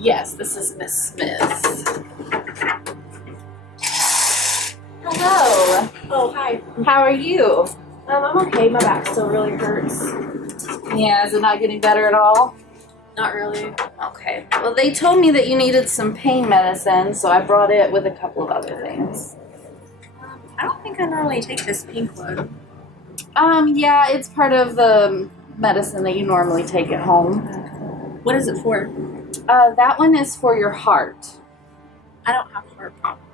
Yes, this is Miss Smith. Hello. Oh, hi. How are you? I'm okay. My back still really hurts. Yeah, is it not getting better at all? Not really. Okay. Well, they told me that you needed some pain medicine, so I brought it with a couple of other things. I don't think I normally take this pink one. Yeah, it's part of the medicine that you normally take at home. What is it for? That one is for your heart. I don't have heart problems.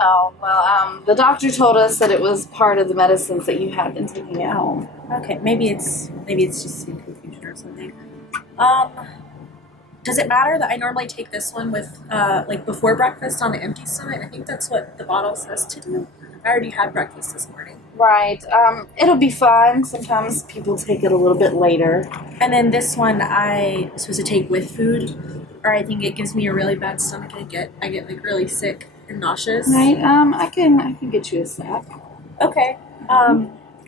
Oh, well, the doctor told us that it was part of the medicines that you had been taking at home. Okay, maybe it's just some confusion or something. Does it matter that I normally take this one with like before breakfast on an empty stomach? I think that's what the bottle says to do. I already had breakfast this morning. Right. It'll be fine. Sometimes people take it a little bit later. And then this one I'm supposed to take with food, or I think it gives me a really bad stomach. I get like really sick and nauseous. Right. I can get you a set. Okay.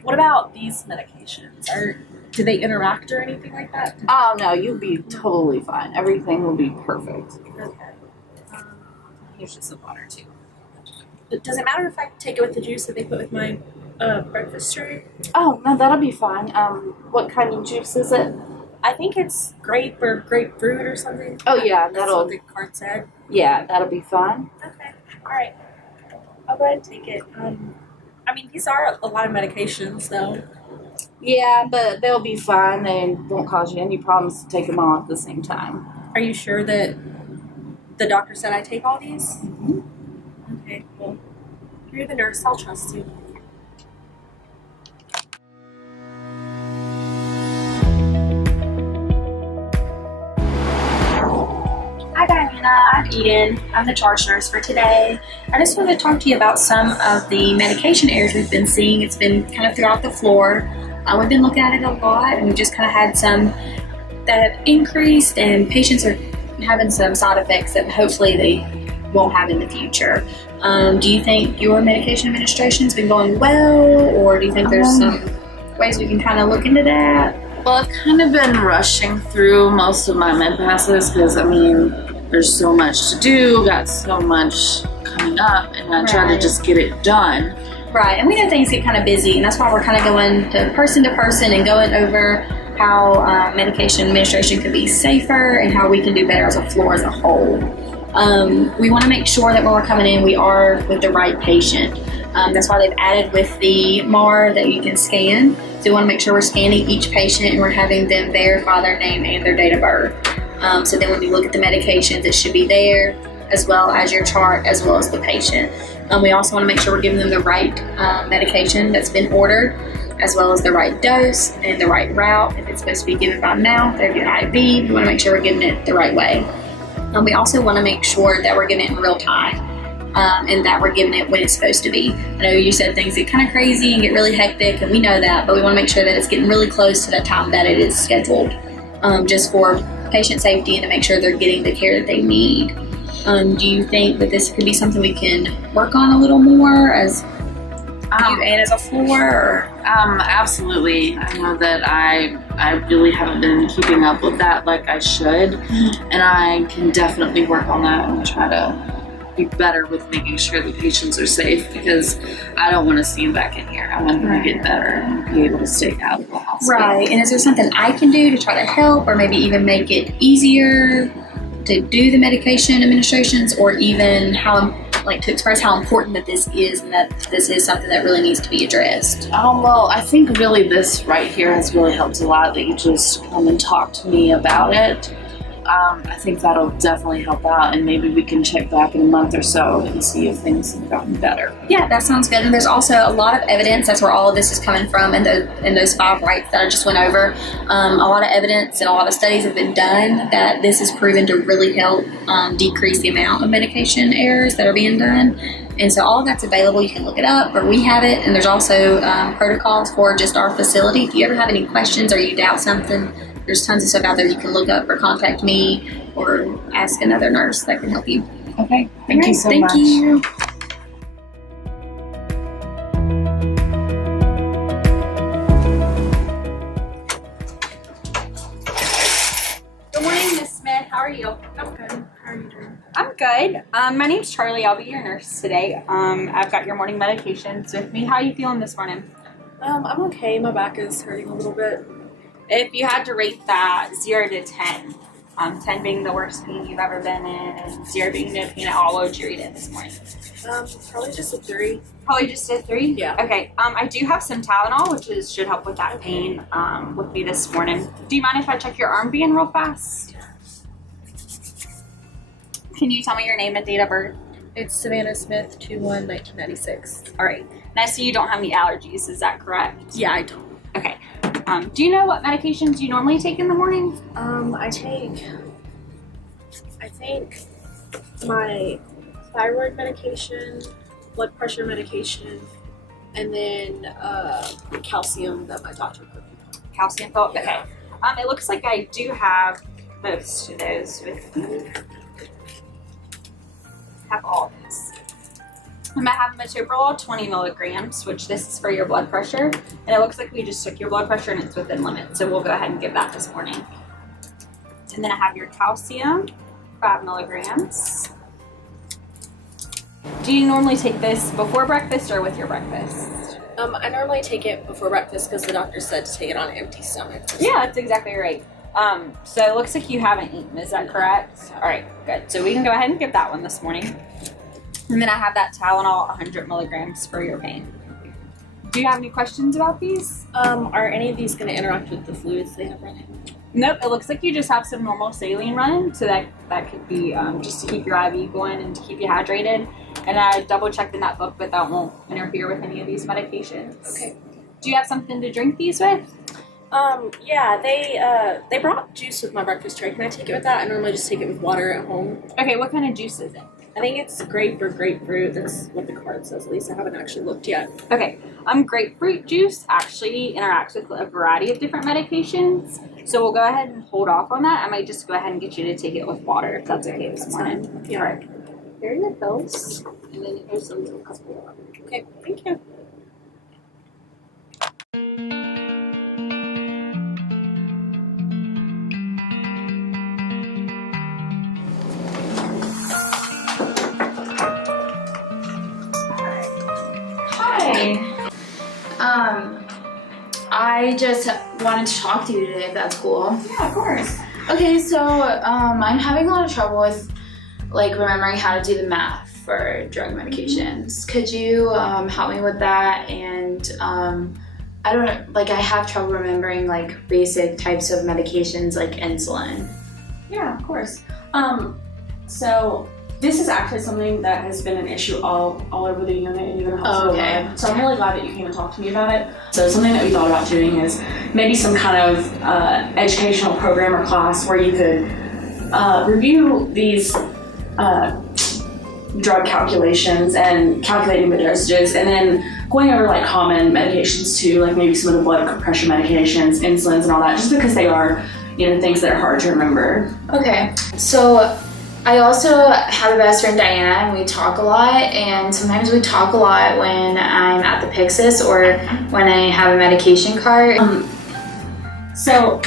What about these medications? Do they interact or anything like that? Oh no, you'll be totally fine. Everything will be perfect. Okay. Here's just some water too. Does it matter if I take it with the juice that they put with my breakfast tray? Oh no, that'll be fine. What kind of juice is it? I think it's grape or grapefruit or something. Oh yeah, That's what the card said. Yeah, that'll be fine. Okay. All right. I'll go ahead and take it. I mean, these are a lot of medications, though. Yeah, but they'll be fine. They won't cause you any problems to take them all at the same time. Are you sure that the doctor said I take all these? Mm-hmm. Okay, well, you're the nurse. I'll trust you. Hi, Diana. I'm Eden. I'm the charge nurse for today. I just wanted to talk to you about some of the medication errors we've been seeing. It's been kind of throughout the floor. We've been looking at it a lot, and we've just kind of had some that have increased, and patients are having some side effects that hopefully they won't have in the future. Do you think your medication administration's been going well, or do you think there's some ways we can kind of look into that? Well, I've kind of been rushing through most of my med passes because, I mean, there's so much to do, got so much coming up, and I try to just get it done. Right, and we know things get kind of busy, and that's why we're kind of going to person and going over how medication administration could be safer and how we can do better as a floor as a whole. We want to make sure that when we're coming in, we are with the right patient. That's why they've added with the MAR that you can scan. So we want to make sure we're scanning each patient and we're having them verify their name and their date of birth. So then when we look at the medications, it should be there, as well as your chart, as well as the patient. We also want to make sure we're giving them the right medication that's been ordered, as well as the right dose and the right route. If it's supposed to be given by mouth, they're doing IV. We want to make sure we're giving it the right way. We also want to make sure that we're giving it in real time and that we're giving it when it's supposed to be. I know you said things get kind of crazy and get really hectic, and we know that, but we want to make sure that it's getting really close to the time that it is scheduled, just for patient safety and to make sure they're getting the care that they need. Do you think that this could be something we can work on a little more as you and as a floor? Or? Absolutely. I know that I really haven't been keeping up with that like I should, and I can definitely work on that and try to be better with making sure the patients are safe, because I don't want to see them back in here. I want them to get better and be able to stay out of the hospital. Right. And is there something I can do to try to help, or maybe even make it easier to do the medication administrations, or even to express how important that this is, and that this is something that really needs to be addressed? Well, I think really this right here has really helped a lot, that you just come and talk to me about it. I think that'll definitely help out, and maybe we can check back in a month or so and see if things have gotten better. Yeah, that sounds good. And there's also a lot of evidence. That's where all of this is coming from, and those 5 rights that I just went over. A lot of evidence and a lot of studies have been done that this is proven to really help decrease the amount of medication errors that are being done. And so all of that's available. You can look it up, or we have it. And there's also protocols for just our facility. If you ever have any questions or you doubt something, there's tons of stuff out there you can look up, or contact me, or ask another nurse that can help you. Okay. Thank you so much. Thank you. Good morning, Miss Smith. How are you? I'm good. are you doing? I'm good. My name's Charley. I'll be your nurse today. I've got your morning medications with me. How are you feeling this morning? I'm okay. My back is hurting a little bit. If you had to rate that 0 to 10, 10 being the worst pain you've ever been in, and 0 being no pain at all, what would you rate it this morning? Probably just a 3. Probably just a 3? Yeah. Okay. I do have some Tylenol, which should help with that pain with me this morning. Do you mind if I check your arm being real fast? Can you tell me your name and date of birth? It's Savanna Smith, 2/1/1996. All right. And I see you don't have any allergies. Is that correct? Yeah, I don't. Okay. Do you know what medications you normally take in the morning? I think my thyroid medication, blood pressure medication, and then calcium that my doctor put me on. Calcium pill? Okay. It looks like I do have most of those with me. Have all of those. I have metoprolol 20 milligrams, which this is for your blood pressure. And it looks like we just took your blood pressure and it's within limits. So we'll go ahead and give that this morning. And then I have your calcium, 5 milligrams. Do you normally take this before breakfast or with your breakfast? I normally take it before breakfast because the doctor said to take it on an empty stomach. Yeah, that's exactly right. So it looks like you haven't eaten, is that correct? All right, good. So we can go ahead and give that one this morning. And then I have that Tylenol 100 milligrams for your pain. Do you have any questions about these? Are any of these going to interact with the fluids they have running? Nope, it looks like you just have some normal saline running, so that could be just to keep your IV going and to keep you hydrated. And I double checked in that book, but that won't interfere with any of these medications. Okay. Do you have something to drink these with? Yeah, they brought juice with my breakfast tray. Can I take it with that? I normally just take it with water at home. Okay, what kind of juice is it? I think it's grape or grapefruit. That's what the card says, at least. I haven't actually looked yet. Okay, grapefruit juice actually interacts with a variety of different medications. So we'll go ahead and hold off on that. I might just go ahead and get you to take it with water if that's okay this morning. Yeah. All right. Here are your pills. And then here's some couple. Okay, thank you. I just wanted to talk to you today, if that's cool. Yeah, of course. Okay, so I'm having a lot of trouble with remembering how to do the math for drug medications. Could you help me with that? And I don't know, I have trouble remembering basic types of medications like insulin. Yeah, of course. So this is actually something that has been an issue all over the unit and even hospital. Okay. So I'm really glad that you came and talked to me about it. So something that we thought about doing is maybe some kind of educational program or class where you could review these drug calculations and calculating the dosages, and then going over common medications too, maybe some of the blood pressure medications, insulins, and all that, just because they are things that are hard to remember. Okay, so I also have a best friend, Diana, and we talk a lot, and sometimes we talk a lot when I'm at the Pyxis or when I have a medication cart. So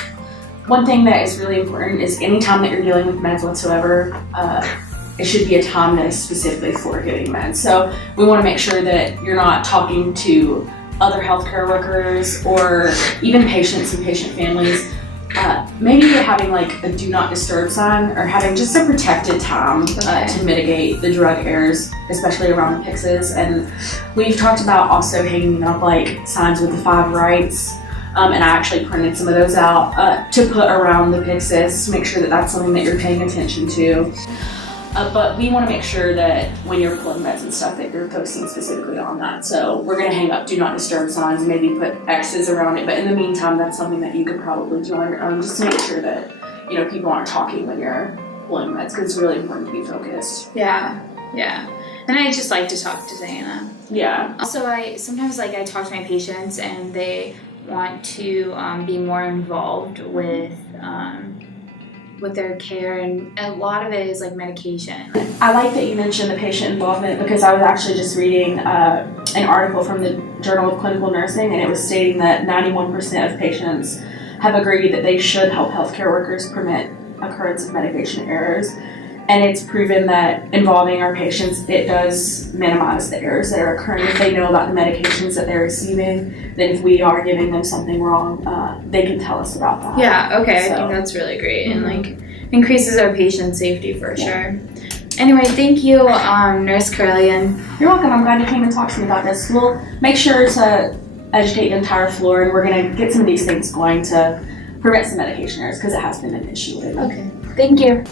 one thing that is really important is anytime that you're dealing with meds whatsoever, it should be a time that is specifically for getting meds. So we want to make sure that you're not talking to other healthcare workers or even patients and patient families. Maybe having a do not disturb sign or having just a protected time to mitigate the drug errors, especially around the Pyxis. And we've talked about also hanging up signs with the 5 rights. And I actually printed some of those out to put around the Pyxis to make sure that that's something that you're paying attention to. But we want to make sure that when you're pulling meds and stuff that you're focusing specifically on that. So we're going to hang up do not disturb signs and maybe put X's around it. But in the meantime, that's something that you could probably do on your own just to make sure that people aren't talking when you're pulling meds, because it's really important to be focused. Yeah. And I just like to talk to Diana. Yeah. Also, I sometimes I talk to my patients and they want to be more involved with their care, and a lot of it is medication. I like that you mentioned the patient involvement, because I was actually just reading an article from the Journal of Clinical Nursing, and it was stating that 91% of patients have agreed that they should help healthcare workers prevent occurrence of medication errors. And it's proven that involving our patients, it does minimize the errors that are occurring. If they know about the medications that they're receiving, then if we are giving them something wrong, they can tell us about that. Yeah, okay, So, I think that's really great and like increases our patient safety for sure. Anyway, thank you, Nurse Curley, and you're welcome. I'm glad you came and talked to me about this. We'll make sure to educate the entire floor, and we're going to get some of these things going to prevent some medication errors because it has been an issue lately. okay, thank you.